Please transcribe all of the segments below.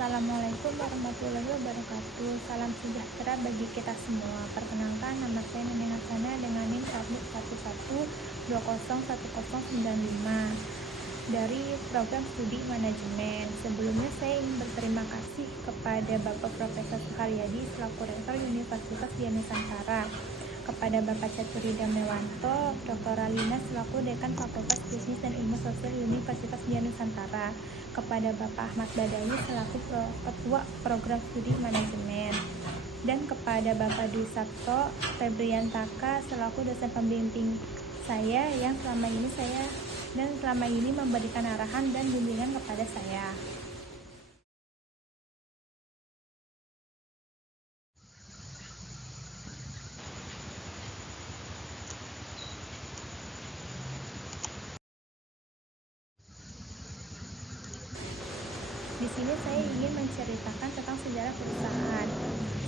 Assalamualaikum warahmatullahi wabarakatuh. Salam sejahtera bagi kita semua. Perkenalkan, nama saya Neneng Hassana dengan NIM 111201095 dari program studi manajemen. Sebelumnya saya ingin berterima kasih kepada Bapak Profesor Suharyadi selaku Rektor Universitas Dian Nusantara, kepada Bapak Caturida Mewanto, Dr. Ralina selaku Dekan Fakultas Bisnis dan Ilmu Sosial Universitas Dian Nusantara, kepada Bapak Ahmad Badawi selaku Ketua Program Studi Manajemen, dan kepada Bapak Dwi Sabto Febriantaka selaku dosen pembimbing saya yang selama ini memberikan arahan dan bimbingan kepada saya. Di sini saya ingin menceritakan tentang sejarah perusahaan.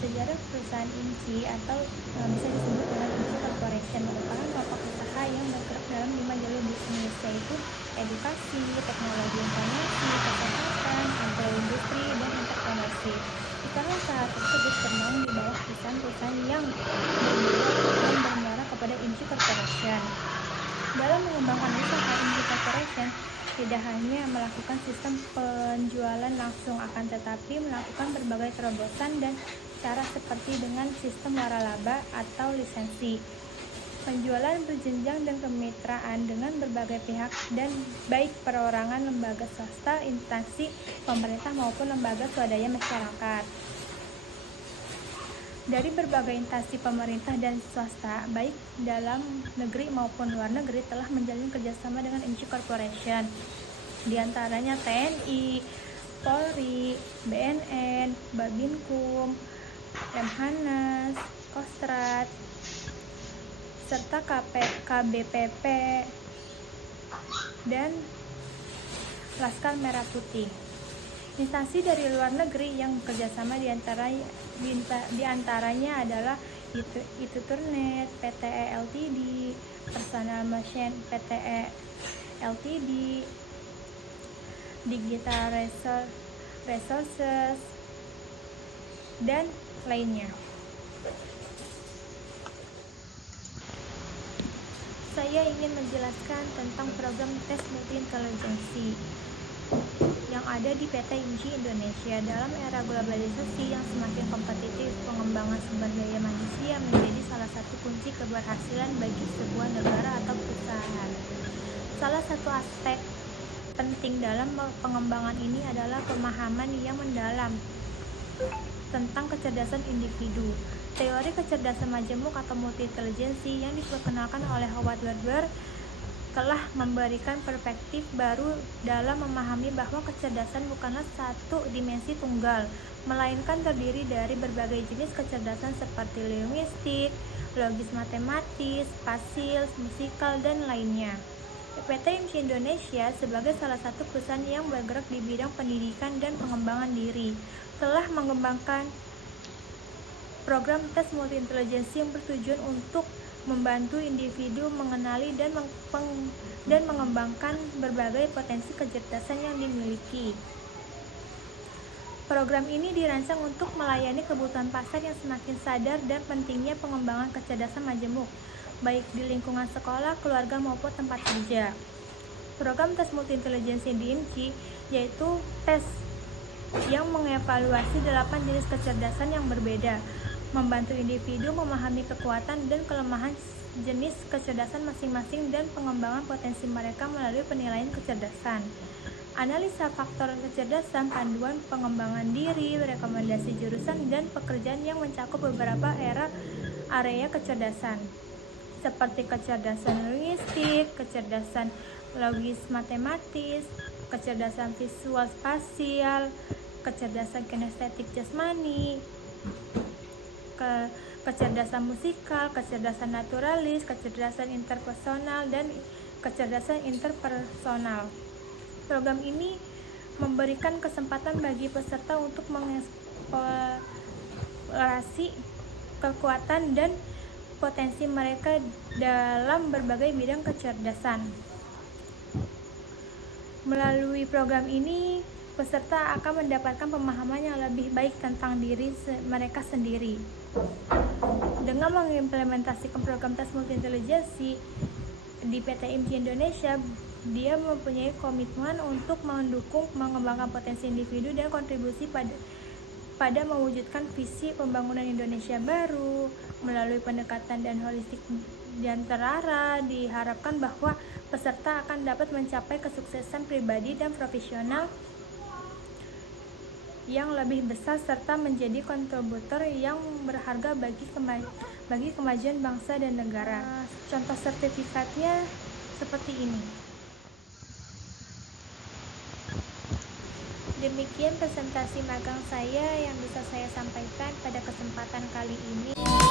Sejarah perusahaan INCI atau bisa disebut dengan INCI Corporation merupakan kelompok usaha yang bergerak dalam 5 jalur bisnis, yaitu edukasi, teknologi informasi, kesehatan, agroindustri, dan entrepreneurship. Karena usaha tersebut bernaung di bawah perusahaan-perusahaan yang berbeda dan bermuara kepada INCI Corporation. Dalam mengembangkan usaha, INCI Corporation tidak hanya melakukan sistem penjualan langsung, akan tetapi melakukan berbagai terobosan dan cara seperti dengan sistem waralaba atau lisensi, penjualan berjenjang dan kemitraan dengan berbagai pihak dan baik perorangan, lembaga swasta, instansi pemerintah maupun lembaga swadaya masyarakat. Dari berbagai instansi pemerintah dan swasta, baik dalam negeri maupun luar negeri, telah menjalin kerjasama dengan INCI Corporation, di antaranya TNI, Polri, BNN, Babinkum, Lemhanas, Kostrad, serta KBPP dan Laskar Merah Putih. Instansi dari luar negeri yang bekerjasama diantaranya adalah Ituturnet, PTE Ltd, Personal Machine PTE Ltd, Digital Resources, dan lainnya. Saya ingin menjelaskan tentang program tes multi-intelijensi yang ada di PT INCI Indonesia. Dalam era globalisasi yang semakin kompetitif, pengembangan sumber daya manusia menjadi salah satu kunci keberhasilan bagi sebuah negara atau perusahaan. Salah satu aspek penting dalam pengembangan ini adalah pemahaman yang mendalam tentang kecerdasan individu. Teori kecerdasan majemuk atau multi-intelijensi yang diperkenalkan oleh Howard Gardner telah memberikan perspektif baru dalam memahami bahwa kecerdasan bukanlah satu dimensi tunggal, melainkan terdiri dari berbagai jenis kecerdasan seperti linguistik, logis matematis, spasial, musikal, dan lainnya. PT INCI Indonesia sebagai salah satu perusahaan yang bergerak di bidang pendidikan dan pengembangan diri, telah mengembangkan program tes multi-intelijensi yang bertujuan untuk membantu individu mengenali dan mengembangkan berbagai potensi kecerdasan yang dimiliki. Program ini dirancang untuk melayani kebutuhan pasar yang semakin sadar dan pentingnya pengembangan kecerdasan majemuk, baik di lingkungan sekolah, keluarga, maupun tempat kerja. Program tes multi-intelijensi di INCI yaitu tes yang mengevaluasi 8 jenis kecerdasan yang berbeda, membantu individu memahami kekuatan dan kelemahan jenis kecerdasan masing-masing dan pengembangan potensi mereka melalui penilaian kecerdasan, analisa faktor kecerdasan, panduan pengembangan diri, rekomendasi jurusan, dan pekerjaan yang mencakup beberapa area kecerdasan, seperti kecerdasan linguistik, kecerdasan logis matematis, kecerdasan visual spasial, kecerdasan kinestetik jasmani, kecerdasan musikal, kecerdasan naturalis, kecerdasan interpersonal, dan kecerdasan interpersonal. Program ini memberikan kesempatan bagi peserta untuk mengeksplorasi kekuatan dan potensi mereka dalam berbagai bidang kecerdasan. Melalui program ini, peserta akan mendapatkan pemahaman yang lebih baik tentang diri mereka sendiri. Dengan mengimplementasikan program tes multi-intelijensi di PT IMSI Indonesia, dia mempunyai komitmen untuk mendukung mengembangkan potensi individu dan kontribusi pada mewujudkan visi pembangunan Indonesia baru. Melalui pendekatan dan holistik dan terarah, diharapkan bahwa peserta akan dapat mencapai kesuksesan pribadi dan profesional yang lebih besar serta menjadi kontributor yang berharga bagi kemajuan bangsa dan negara. Contoh sertifikatnya seperti ini. Demikian presentasi magang saya yang bisa saya sampaikan pada kesempatan kali ini.